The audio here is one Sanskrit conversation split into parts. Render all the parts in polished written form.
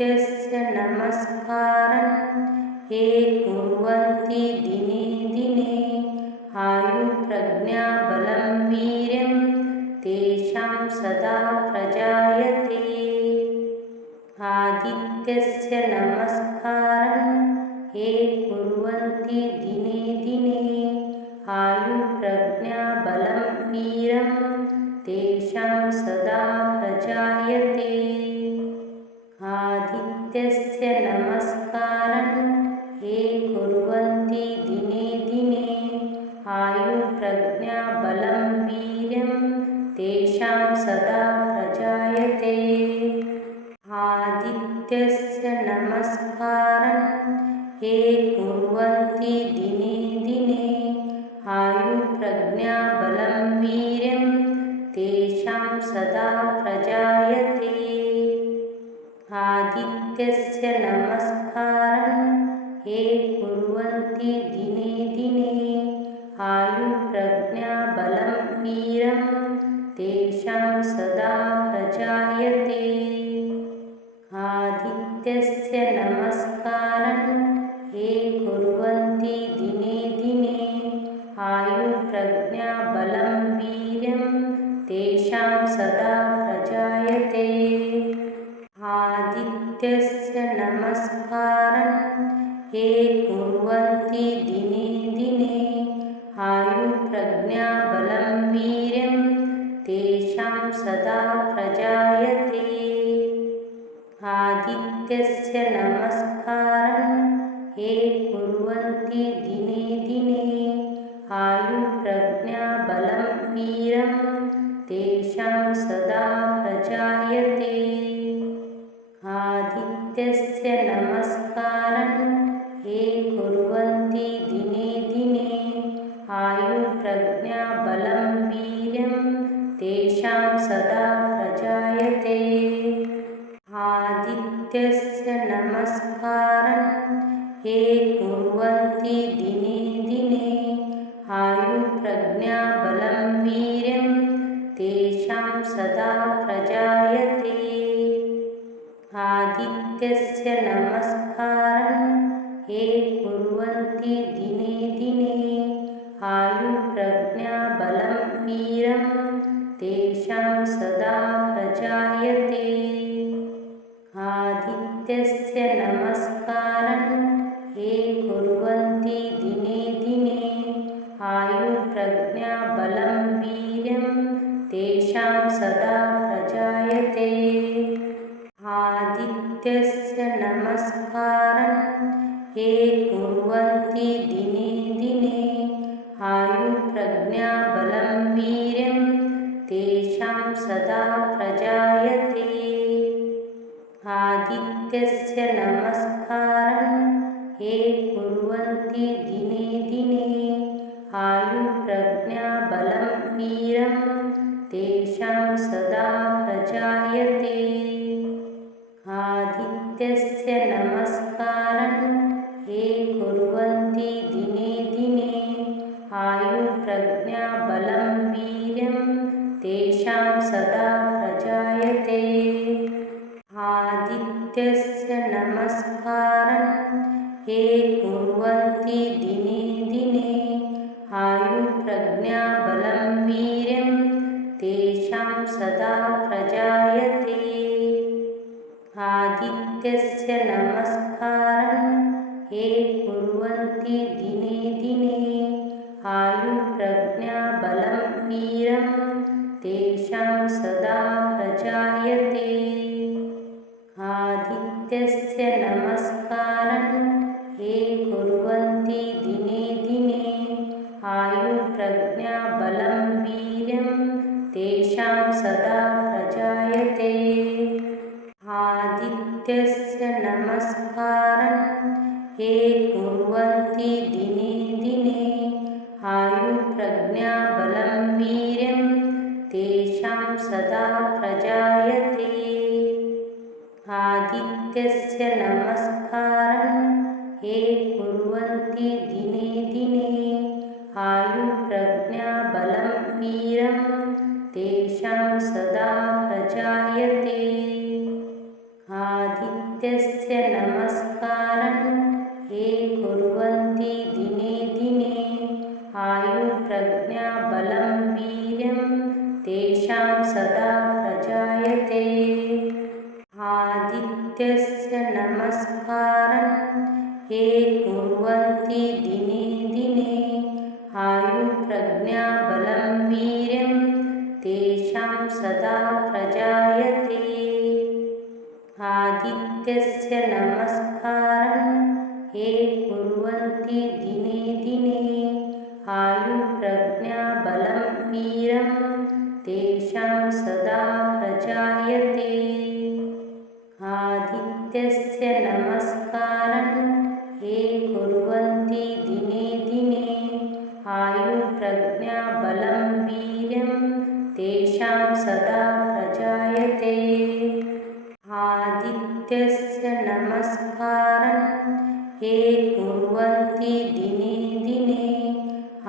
आदित्यस्य नमस्कारं ये कुर्वन्ति दिने दिने आयुप्रज्ञाबलं वीर्यं तेषां सदा प्रजायते। आदित्यस्य नमस्कारं ये कुर्वन्ति दिने दिने आयुप्रज्ञाबलं वीर्यं तेषां सदा प्रजायते। आदित्यस्य नमस्कारं ये कुर्वन्ति दिने दिने आयुप्रज्ञाबलं वीर्यं तेषां सदा प्रजायते। आदित्यस्य नमस्कारं ये कुर्वन्ति दिने दिने आयुप्रज्ञाबलं वीर्यं तेषां सदा प्रजायते। आदित्यस्य नमस्कारं ये कुर्वन्ति दिने दिने आयुप्रज्ञाबलं वीर्यं तेषां सदा प्रजायते। आदित्यस्य नमस्कारं ये कुर्वन्ति दिने दिने आयुप्रज्ञाबलं वीर्यं तेषां सदा प्रजायते। आदित्यस्य नमस्कारं ये कुर्वन्ति दिने दिने आयुप्रज्ञाबलं वीर्यं तेषां सदा प्रजायते। आदित्यस्य नमस्कारं ये कुर्वन्ति दिने दिने आयुप्रज्ञाबलं वीर्यं तेषां सदा प्रजायते। आदित्यस्य नमस्कारं ये कुर्वन्ति दिने दिने आयुप्रज्ञाबलं वीर्यं तेषां सदा प्रजायते। आदित्यस्य नमस्कारं ये कुर्वन्ति दिने दिने आयुप्रज्ञाबलं वीर्यं तेषां सदा प्रजायते। आदित्यस्य नमस्कारं ये कुर्वन्ति दिने दिने आयुप्रज्ञाबलं वीर्यं तेषां सदा प्रजायते। आदित्यस्य नमस्कारं ये कुर्वन्ति दिने दिने आयुप्रज्ञाबलं वीर्यं तेषां सदा प्रजायते। आदित्यस्य नमस्कारं ये कुर्वन्ति दिने दिने आयुप्रज्ञाबलं वीर्यं तेषां सदा प्रजायते। आदित्यस्य नमस्कारं ये कुर्वन्ति दिने दिने आयुप्रज्ञाबलं वीर्यं तेषां सदा प्रजायते। आदित्यस्य नमस्कारं ये कुर्वन्ति दिने दिने आयुप्रज्ञाबलं वीर्यं तेषां सदा प्रजायते। आदित्यस्य नमस्कारं ये कुर्वन्ति दिने दिने आयुप्रज्ञाबलं वीर्यं तेषां सदा प्रजायते। आदित्यस्य नमस्कारं ये कुर्वन्ति दिने दिने आयुप्रज्ञाबलं वीर्यं तेषां सदा प्रजायते। आदित्यस्य नमस्कारं ये कुर्वन्ति दिने दिने आयुप्रज्ञाबलं वीर्यं तेषां सदा प्रजायते। आदित्यस्य नमस्कारं ये कुर्वन्ति दिने दिने आयुप्रज्ञाबलं वीर्यं तेषां सदा प्रजायते। आदित्यस्य नमस्कारं ये कुर्वन्ति दिने दिने आयुप्रज्ञाबलं वीर्यं तेषां सदा प्रजायते। आदित्यस्य आदित्यस्य नमस्कारं ये कुर्वन्ति दिने दिने आयुर्प्रज्ञाबलं वीर्यं तेषां सदा प्रजायते। आदित्यस्य नमस्कारं ये कुर्वन्ति दिने दिने आयुर्प्रज्ञाबलं वीर्यं तेषां सदा प्रजायते। आदित्यस्य नमस्कारं ये कुर्वन्ति दिने दिने आयुर्प्रज्ञाबलं वीर्यं तेषां सदा प्रजायते। आदित्यस्य नमस्कारं ये कुर्वन्ति दिने दिने आयुर्प्रज्ञाबलं वीर्यं तेषां सदा प्रजायते। आदित्यस्य नमस्कारं ये कुर्वन्ति दिने दिने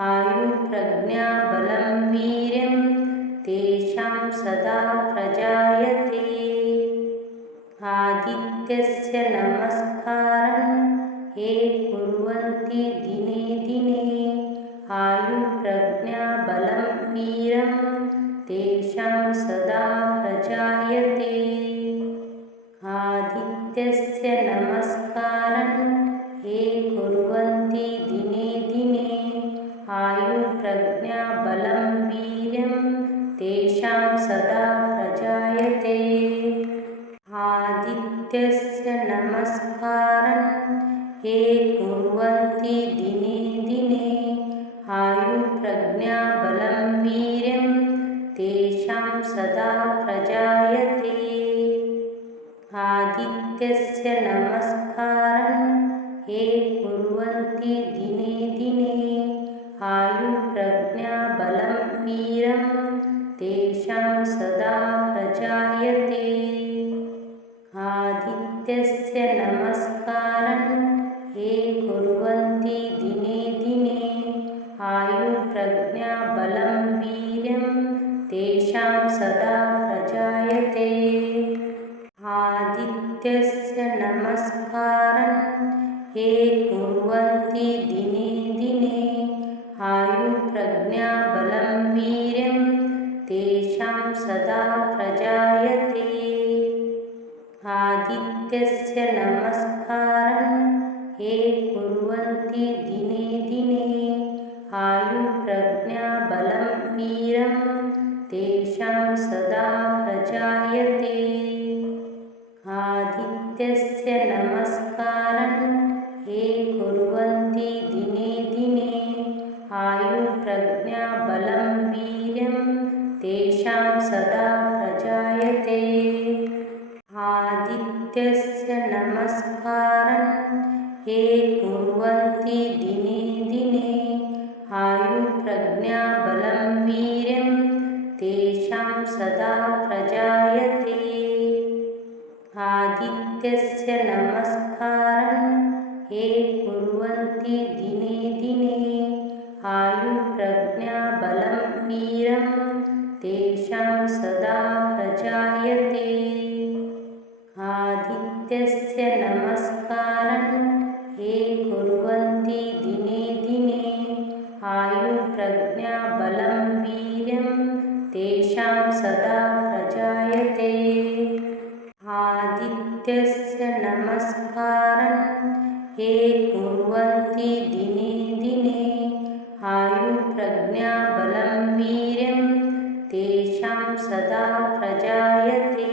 आयुर्प्रज्ञाबलं वीर्यं तेषां सदा प्रजायते। आदित्यस्य नमस्कारं ये कुर्वन्ति दिने दिने आयुर्प्रज्ञाबलं वीर्यं तेषां सदा प्रजायते। आदित्यस्य नमस्कारं ये कुर्वन्ति दिने दिने आयुर्प्रज्ञाबलं वीर्यं तेषां सदा प्रजायते। आदित्यस्य नमस्कारं ये कुर्वन्ति दिने दिने आयुर्प्रज्ञाबलं वीर्यं तेषां सदा प्रजायते। आदित्यस्य नमस्कारं ये कुर्वन्ति दिने दिने आयुर्प्रज्ञाबलं वीर्यं तेषां सदा प्रजायते। आदित्यस्य नमस्कारं ये कुर्वन्ति दिने दिने आयुर्प्रज्ञाबलं वीर्यं तेषां सदा प्रजायते। आदित्यस्य नमस्कारं ये कुर्वन्ति दिने दिने आयुर्प्रज्ञाबलं वीर्यं तेषां सदा प्रजायते। आदित्यस्य नमस्कारं ये कुर्वन्ति दिने दिने आयुर्प्रज्ञाबलं वीर्यं तेषां सदा प्रजायते। आदित्यस्य नमस्कारं ये कुर्वन्ति दिने दिने आयुर्प्रज्ञाबलं वीर्यं तेषां सदा प्रजायते। आदित्यस्य नमस्कारं ये कुर्वन्ति दिने दिने आयुर्प्रज्ञाबलं वीर्यं तेषां सदा प्रजायते। आदित्यस्य नमस्कारं ये कुर्वन्ति दिने दिने आयुर्प्रज्ञाबलं वीर्यं तेषां सदा प्रजायते। आदित्यस्य नमस्कारं ये कुर्वन्ति दिने दिने आयुर्प्रज्ञाबलं वीर्यं तेषां सदा प्रजायते। आदित्यस्य नमस्कारं ये कुर्वन्ति दिने दिने आयुर्प्रज्ञाबलं वीर्यं तेषां सदा प्रजायते।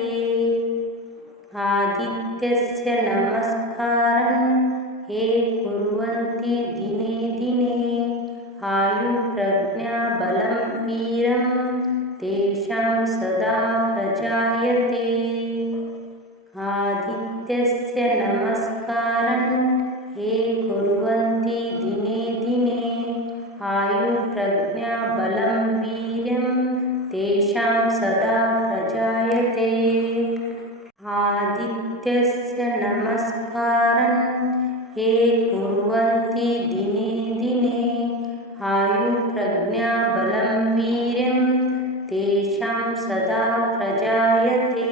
आदित्यस्य नमस्कारं ये कुर्वन्ति दिने दिने आयुर्प्रज्ञाबलं वीर्यं तेषां सदा प्रजायते। आदित्यस्य नमस्कारं ये कुर्वन्ति दिने दिने आयुर्प्रज्ञाबलं वीर्यं तेषां सदा प्रजायते। आदित्यस्य नमस्कारं ये कुर्वन्ति दिने दिने आयुर्प्रज्ञाबलं वीर्यं तेषां सदा प्रजायते।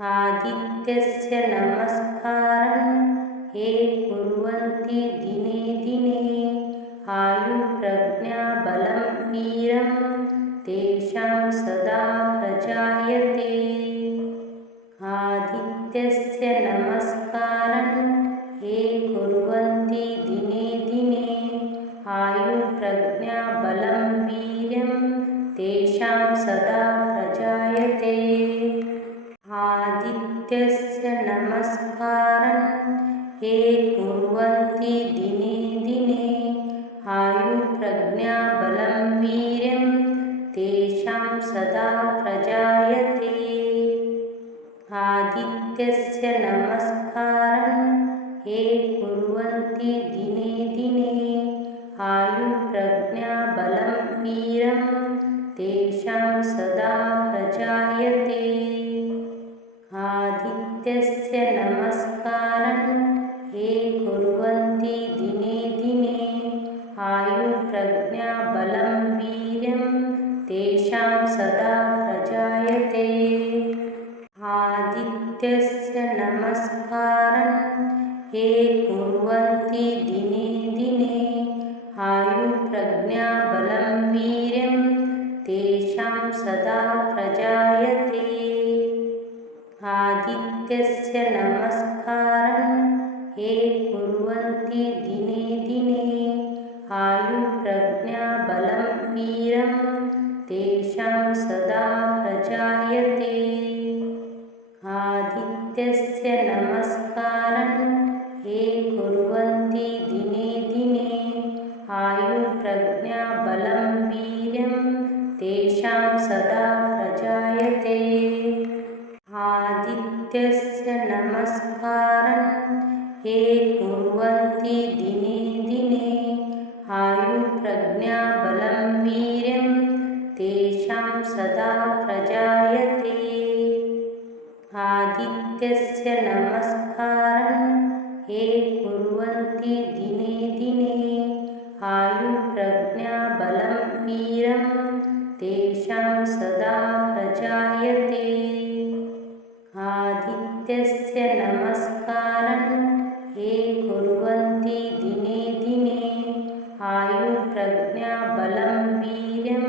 आदित्यस्य नमस्कारं ये कुर्वन्ति दिने दिने आयुर्प्रज्ञाबलं वीरं तेषां सदा प्रजायते। आदित्यस्य नमस्कारं ये कुर्वन्ति दिने दिने आयुर्प्रज्ञाबलं वीर्यं तेषां सदा प्रजायते। आदित्यस्य नमस्कारं ये कुर्वन्ति दिने दिने आयुर्प्रज्ञाबलं वीर्यं तेषां सदा प्रजायते। आदित्यस्य नमस्कारं ये कुर्वन्ति दिने दिने आयुर्प्रज्ञाबलं वीरं तेषां सदा प्रजायते। आदित्यस्य नमस्कारं ये कुर्वन्ति दिने दिने आयुर्प्रज्ञाबलं वीर्यं तेषां सदा प्रजायते। आदित्यस्य नमस्कारं ये कुर्वन्ति दिने दिने आयुर्प्रज्ञाबलं वीर्यं तेषां सदा प्रजायते। आदित्यस्य नमस्कारं ये कुर्वन्ति दिने दिने आयुर्प्रज्ञाबलं वीरं तेषां सदा प्रजायते। आदित्यस्य नमस्कारं ये कुर्वन्ति दिने दिने आयुर्प्रज्ञाबलं वीर्यं तेषां सदा प्रजायते। आदित्यस्य नमस्कारं ये कुर्वन्ति दिने दिने आयुर्प्रज्ञाबलं वीर्यं तेषां सदा प्रजायते। आदित्यस्य नमस्कारं ये कुर्वन्ति दिने दिने आयुर्प्रज्ञाबलं वीरं तेषां सदा प्रजायते। आदित्यस्य नमस्कारं ये कुर्वन्ति दिने दिने आयुर्प्रज्ञाबलं वीर्यं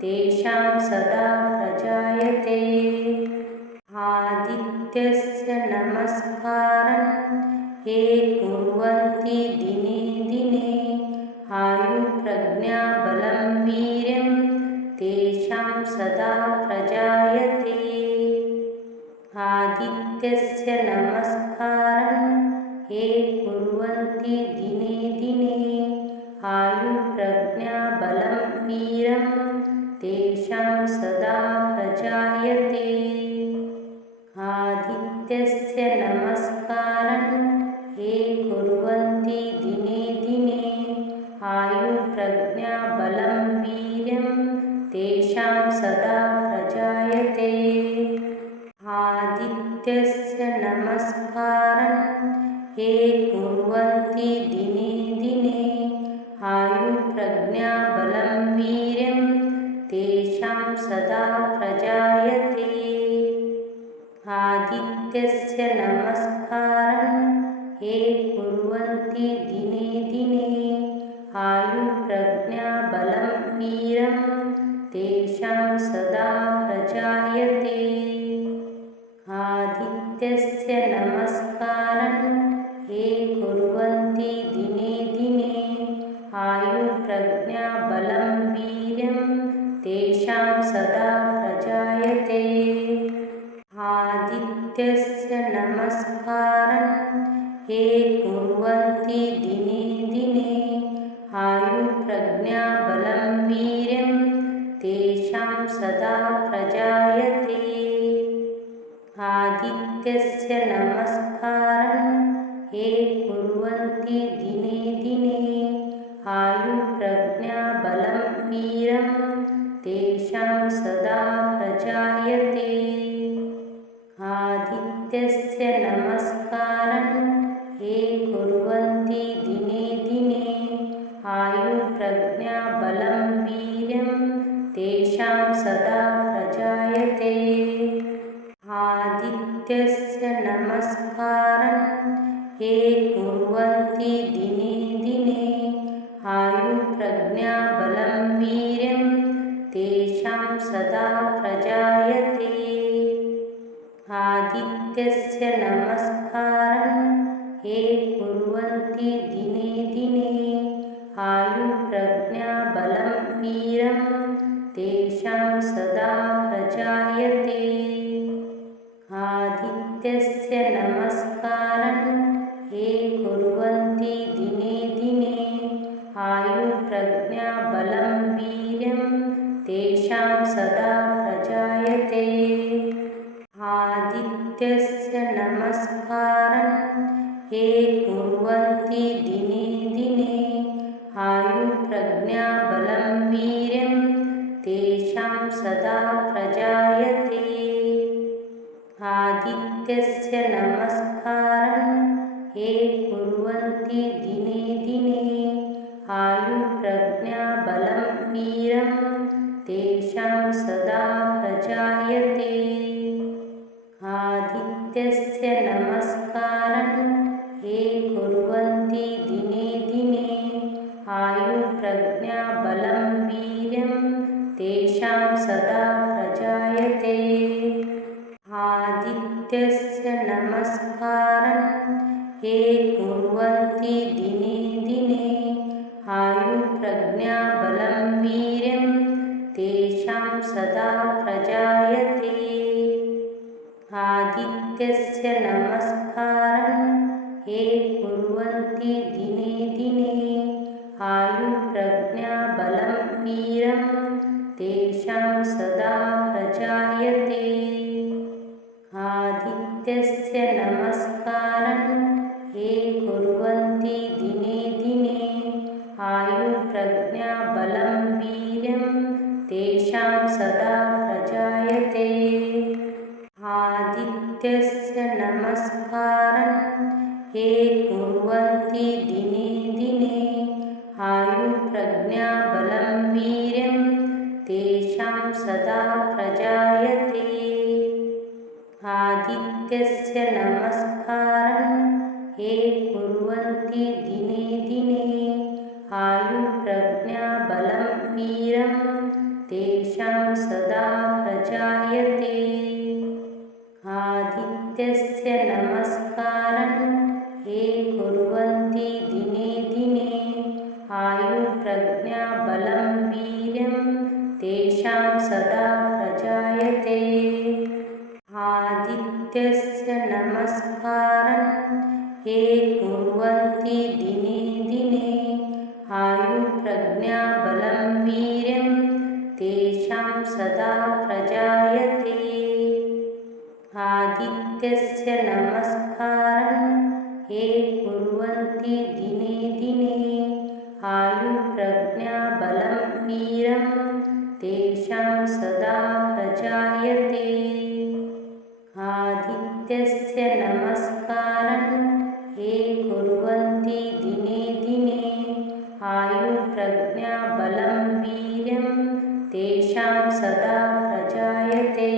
तेषां सदा प्रजायते। आदित्यस्य नमस्कारं ये कुर्वन्ति दिने दिने आयुर्प्रज्ञाबलं वीर्यं तेषां सदा प्रजायते। आदित्यस्य नमस्कारं ये कुर्वन्ति दिने दिने आयुर्प्रज्ञाबलं वीरं तेषां सदा प्रजायते। आदित्यस्य नमस्कारं ये कुर्वन्ति दिने दिने आयुर्प्रज्ञाबलं वीर्यं तेषां सदा प्रजायते। आदित्यस्य नमस्कारं ये कुर्वन्ति दिने दिने आयुर्प्रज्ञाबलं वीर्यं तेषां सदा प्रजायते। आदित्यस्य नमस्कारं ये कुर्वन्ति दिने दिने आयुर्प्रज्ञाबलं वीरं तेषां सदा प्रजायते। आदित्यस्य नमस्कारं ये कुर्वन्ति दिने दिने आयुर्प्रज्ञाबलं वीर्यं तेषां सदा प्रजायते। आदित्यस्य नमस्कारं ये कुर्वन्ति दिने दिने आयुर्प्रज्ञाबलं वीर्यं तेषां सदा प्रजायते। आदित्यस्य नमस्कारं ये कुर्वन्ति दिने दिने आयुर्प्रज्ञाबलं वीरं तेषां सदा प्रजायते। आदित्यस्य नमस्कारं ये कुर्वन्ति दिने दिने आयुर्प्रज्ञाबलं वीर्यं तेषां सदा प्रजायते। आदित्यस्य नमस्कारं ये कुर्वन्ति दिने दिने आयुर्प्रज्ञाबलं वीर्यं तेषां सदा प्रजायते। आदित्यस्य नमस्कारं ये कुर्वन्ति दिने दिने आयुर्प्रज्ञाबलं वीर्यं तेषां सदा प्रजायते। आदित्यस्य नमस्कारं ये कुर्वन्ति दिने दिने आयुर्प्रज्ञाबलं वीर्यं तेषां सदा प्रजायते। आदित्यस्य नमस्कारं ये कुर्वन्ति दिने दिने आयुर्प्रज्ञाबलं वीर्यं तेषां सदा प्रजायते। आदित्यस्य नमस्कारं ये कुर्वन्ति दिने दिने आयुर्प्रज्ञाबलं वीर्यं तेषां सदा प्रजायते। आदित्यस्य नमस्कारं ये कुर्वन्ति दिने दिने आयुर्प्रज्ञाबलं वीर्यं तेषां सदा प्रजायते। आदित्यस्य नमस्कारं ये कुर्वन्ति दिने दिने आयुर्प्रज्ञाबलं वीर्यं तेषां सदा प्रजायते। आदित्यस्य नमस्कारं ये कुर्वन्ति दिने दिने आयुर्प्रज्ञाबलं वीर्यं तेषां सदा प्रजायते। आदित्यस्य नमस्कारं ये कुर्वन्ति दिने दिने आयुर्प्रज्ञाबलं वीर्यं तेषां सदा प्रजायते। आदित्यस्य नमस्कारं ये कुर्वन्ति दिने दिने आयुर्प्रज्ञाबलं वीर्यं तेषां सदा प्रजायते। आदित्यस्य नमस्कारं ये कुर्वन्ति दिने दिने आयुर्प्रज्ञाबलं वीर्यं तेषां सदा प्रजायते। आदित्यस्य नमस्कारं ये कुर्वन्ति दिने दिने आयुर्प्रज्ञाबलं वीर्यं तेषां सदा प्रजायते। आदित्यस्य नमस्कारं ये कुर्वन्ति दिने दिने आयुर्प्रज्ञाबलं वीर्यं तेषां सदा प्रजायते। आदित्यस्य नमस्कारं ये कुर्वन्ति दिने दिने आयुर्प्रज्ञाबलं वीर्यं तेषां सदा प्रजायते। आदित्यस्य नमस्कारं ये कुर्वन्ति दिने दिने आयुर्प्रज्ञाबलं वीर्यं तेषां सदा प्रजायते।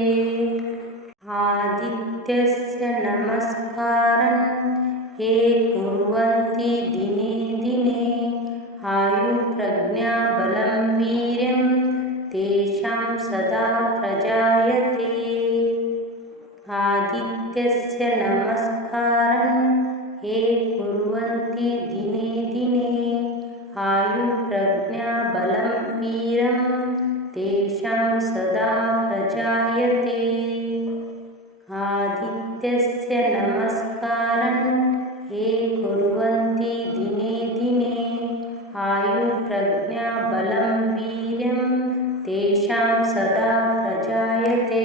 आदित्यस्य नमस्कारं ये कुर्वन्ति दिने दिने आयुर्प्रज्ञाबलं वीर्यं तेषां सदा प्रजायते। आदित्यस्य नमस्कारं ये कुर्वन्ति दिने दिने आयुर्प्रज्ञाबलं वीर्यं तेषां सदा प्रजायते। आदित्यस्य नमस्कारं ये कुर्वन्ति दिने दिने आयुर्प्रज्ञाबलं वीर्यं तेषां सदा प्रजायते।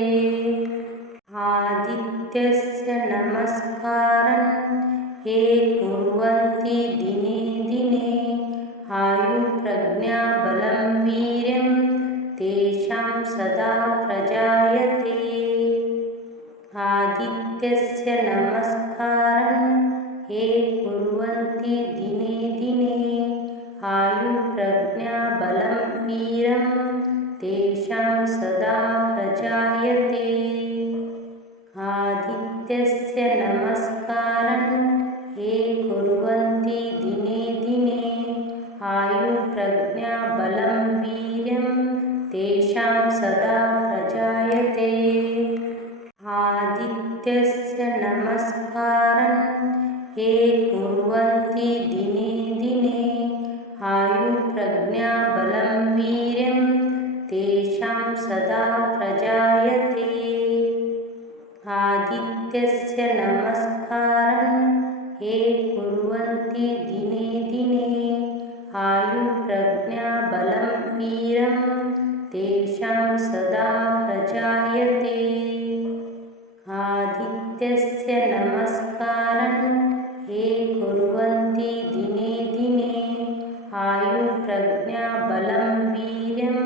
आदित्यस्य नमस्कारं ये कुर्वन्ति दिने दिने आयुर्प्रज्ञाबलं वीर्यं तेषां सदा प्रजायते। आदित्यस्य नमस्कारं ये कुर्वन्ति दिने दिने आयुर्प्रज्ञाबलं वीर्यं तेषां सदा प्रजायते। आदित्यस्य आदित्यस्य नमस्कारं ये कुर्वन्ति दिने दिने आयुर्प्रज्ञाबलं वीर्यं तेषां सदा प्रजायते। आदित्यस्य नमस्कारं ये कुर्वन्ति दिने दिने आयुर्प्रज्ञाबलं वीर्यं तेषां सदा प्रजायते। आदित्यस्य नमस्कारं ये कुर्वन्ति दिने दिने आयुर्प्रज्ञाबलं वीर्यं तेषां सदा प्रजायते। आदित्यस्य नमस्कारं ये कुर्वन्ति दिने दिने आयुर्प्रज्ञाबलं वीर्यं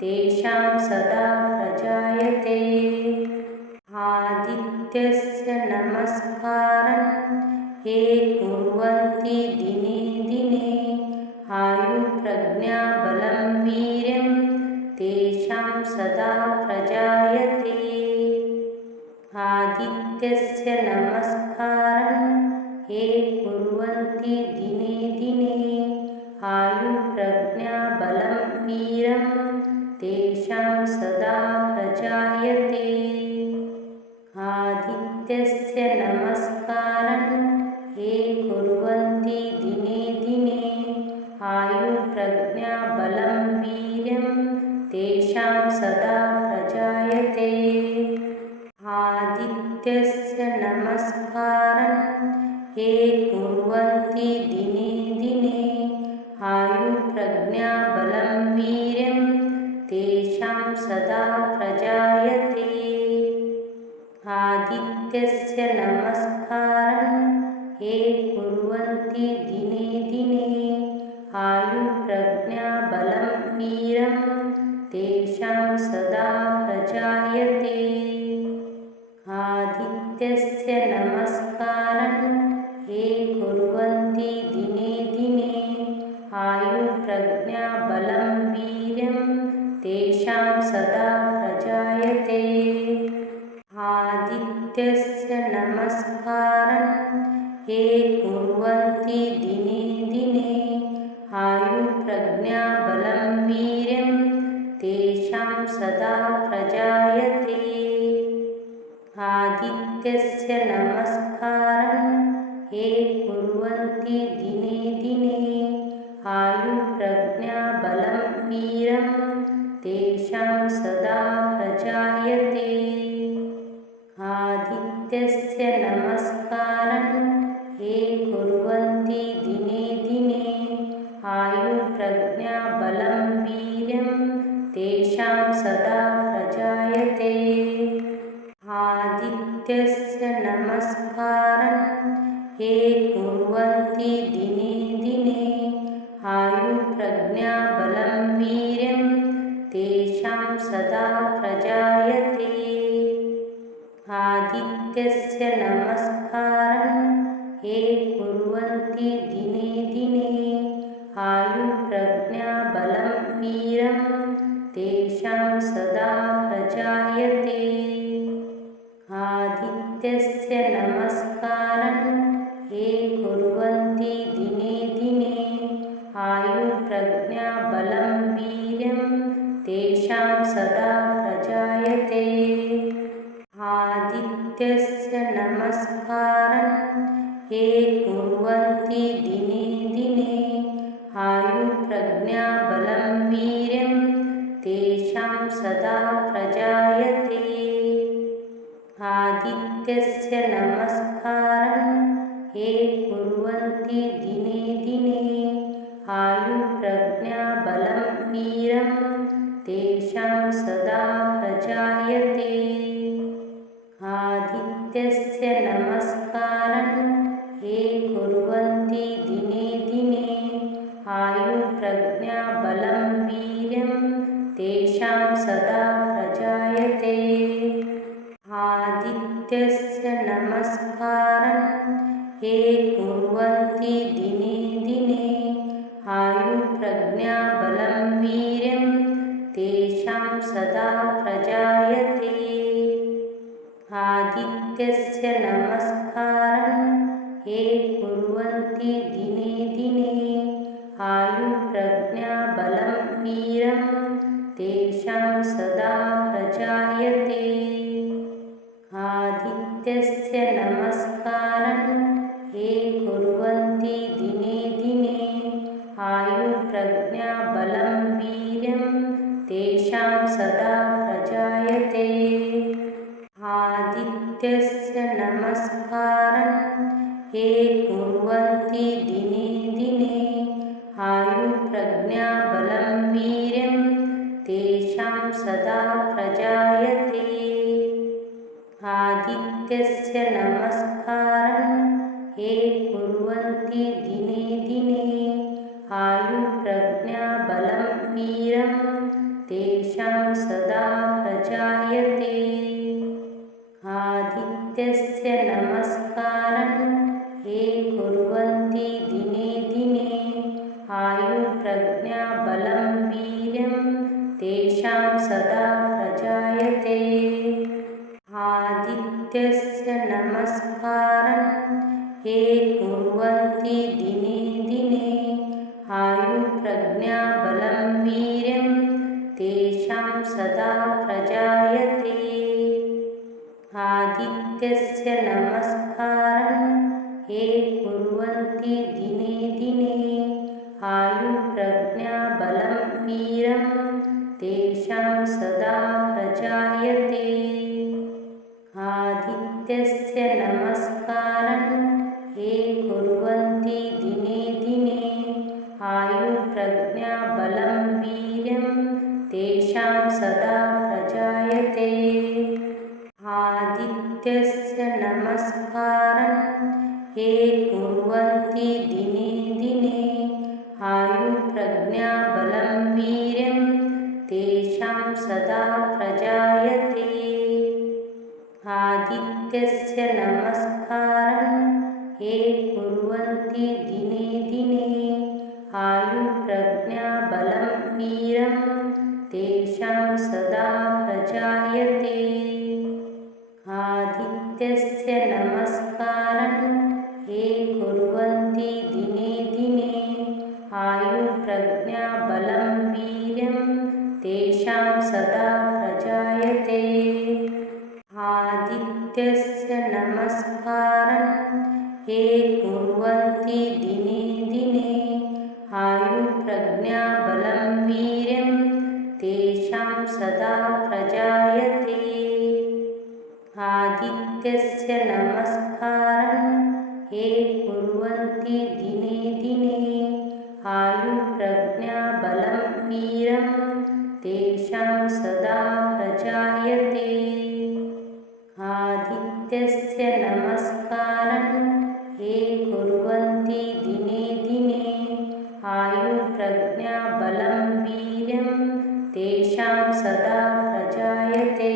तेषां सदा प्रजायते। आदित्यस्य नमस्कारं ये कुर्वन्ति दिने दिने आयुर्प्रज्ञाबलं वीर्यं तेषां सदा प्रजायते। आदित्यस्य नमस्कारं ये कुर्वन्ति दिने दिने आयुर्प्रज्ञाबलं वीर्यं तेषां सदा प्रजायते। आदित्यस्य नमस्कारं ये कुर्वन्ति दिने दिने आयुर्प्रज्ञाबलं वीर्यं तेषां सदा प्रजायते। आदित्यस्य नमस्कारं ये कुर्वन्ति दिने दिने आयुर्प्रज्ञाबलं वीर्यं तेषां सदा प्रजायते। आदित्यस्य नमस्कारं ये कुर्वन्ति दिने दिने आयुर्प्रज्ञाबलं वीर्यं तेषां सदा प्रजायते। आदित्यस्य नमस्कारं ये कुर्वन्ति दिने दिने आयुर्प्रज्ञाबलं वीर्यं तेषां सदा प्रजायते। आदित्यस्य नमस्कारं ये कुर्वन्ति दिने दिने आयुर्प्रज्ञाबलं वीर्यं तेषां सदा प्रजायते। आदित्यस्य नमस्कारं ये कुर्वन्ति दिने दिने आयुर्प्रज्ञाबलं वीर्यं तेषां सदा प्रजायते। आदित्यस्य नमस्कारं ये कुर्वन्ति दिने दिने आयुर्प्रज्ञाबलं वीर्यं तेषां सदा प्रजायते। आदित्यस्य नमस्कारं ये कुर्वन्ति दिने दिने आयुर्प्रज्ञाबलं वीर्यं तेषां सदा प्रजायते। आदित्यस्य नमस्कारं ये कुर्वन्ति दिने दिने आयुर्प्रज्ञाबलं वीर्यं तेषां सदा प्रजायते। आदित्यस्य नमस्कारं ये कुर्वन्ति दिने दिने आयुर्प्रज्ञाबलं वीर्यं तेषां सदा प्रजायते। आदित्यस्य नमस्कारं ये कुर्वन्ति दिने दिने आयुर्प्रज्ञाबलं वीर्यं तेषां सदा प्रजायते। आदित्यस्य नमस्कारं ये कुर्वन्ति दिने दिने आयुर्प्रज्ञाबलं वीर्यं तेषां सदा प्रजायते। आदित्यस्य नमस्कारं ये कुर्वन्ति दिने दिने आयुर्प्रज्ञाबलं वीर्यं तेषां सदा प्रजायते। आदित्यस्य नमस्कारं ये कुर्वन्ति दिने दिने आयुर्प्रज्ञाबलं वीर्यं तेषां सदा प्रजायते। आदित्यस्य नमस्कारं ये कुर्वन्ति दिने दिने आयुर्प्रज्ञाबलं वीरं तेषां सदा प्रजायते। आदित्यस्य नमस्कारं ये कुर्वन्ति दिने दिने आयुर्प्रज्ञाबलं वीर्यं तेषां सदा प्रजायते। आदित्यस्य नमस्कारं ये कुर्वन्ति दिने दिने आयुर्प्रज्ञाबलं वीर्यं तेषां सदा प्रजायते। आदित्यस्य नमस्कारं ये कुर्वन्ति दिने दिने आयुर्प्रज्ञाबलं वीरं तेषां सदा प्रजायते। आदित्यस्य नमस्कारं ये कुर्वन्ति दिने दिने आयुर्प्रज्ञाबलं वीर्यं तेषां सदा प्रजायते। आदित्यस्य नमस्कारं ये कुर्वन्ति दिने दिने आयुर्प्रज्ञाबलं वीर्यं तेषां सदा प्रजायते। आदित्यस्य नमस्कारं ये कुर्वन्ति दिने दिने आयुर्प्रज्ञाबलं वीरं तेषां सदा प्रजायते। आदित्यस्य नमस्कारं ये कुर्वन्ति दिने दिने आयुर्प्रज्ञाबलं वीर्यं तेषां सदा प्रजायते। आदित्यस्य नमस्कारं ये कुर्वन्ति दिने दिने आयुर्प्रज्ञाबलं वीर्यं तेषां सदा प्रजायते। आदित्यस्य नमस्कारं ये कुर्वन्ति दिने दिने आयुर्प्रज्ञाबलं वीरं तेषां सदा प्रजायते। आदित्यस्य नमस्कारं ये कुर्वन्ति दिने दिने आयुर्प्रज्ञाबलं वीर्यं तेषां सदा प्रजायते। आदित्यस्य नमस्कारं ये कुर्वन्ति दिने दिने आयुर्प्रज्ञाबलं वीर्यं तेषां सदा प्रजायते। आदित्यस्य नमस्कारं ये कुर्वन्ति दिने दिने आयुर्प्रज्ञाबलं वीरं तेषां सदा प्रजायते। आदित्यस्य नमस्कारं ये कुर्वन्ति दिने दिने आयुर्प्रज्ञाबलं वीर्यं तेषां सदा प्रजायते।